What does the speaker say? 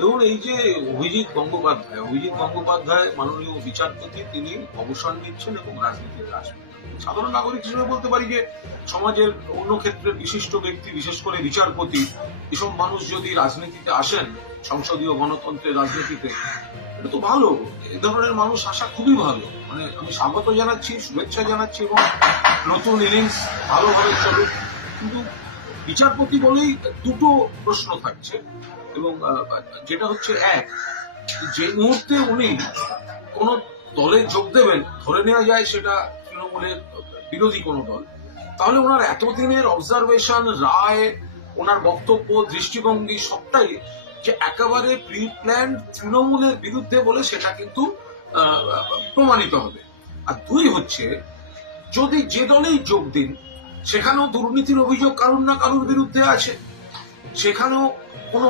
এবং এই যে অভিজিৎ গঙ্গোপাধ্যায় মাননীয় বিচারপতি, তিনি অবসর নিচ্ছেন এবং রাজনীতিতে আসবেন। সাধারণ নাগরিক হিসেবে বলতে পারি যে সমাজের অন্য ক্ষেত্রে বিশিষ্ট ব্যক্তি, বিশেষ করে বিচারপতি, এসব মানুষ যদি রাজনীতিতে আসেন, সংসদীয় গণতন্ত্রের রাজনীতিতে, এটা তো ভালো। এ ধরনের মানুষ আসা খুবই ভালো। মানে আমি স্বাগত জানাচ্ছি, শুভেচ্ছা জানাচ্ছি, এবং নতুন ইনিংস ভালোভাবে চলুক। কিন্তু বিচারপতি বলেই দুটো প্রশ্ন থাকছে, এবং যেটা হচ্ছে, এক, যে মুহূর্তে উনি কোন দলে যোগ দেবেন, ধরে নেওয়া যায় সেটা তৃণমূলের বিরোধী কোন দল, তাহলে ওনার এতদিনের অবজারভেশন, রায়, ওনার বক্তব্য, দৃষ্টিভঙ্গি সবটাই যে একেবারে প্রি প্ল্যান তৃণমূলের বিরুদ্ধে বলে সেটা কিন্তু প্রমাণিত হবে। আর দুই হচ্ছে, যদি যে দলেই যোগ দিন, সেখানেও দুর্নীতির অভিযোগ কারুর না কারুর বিরুদ্ধে আছে, সেখানেও কোনো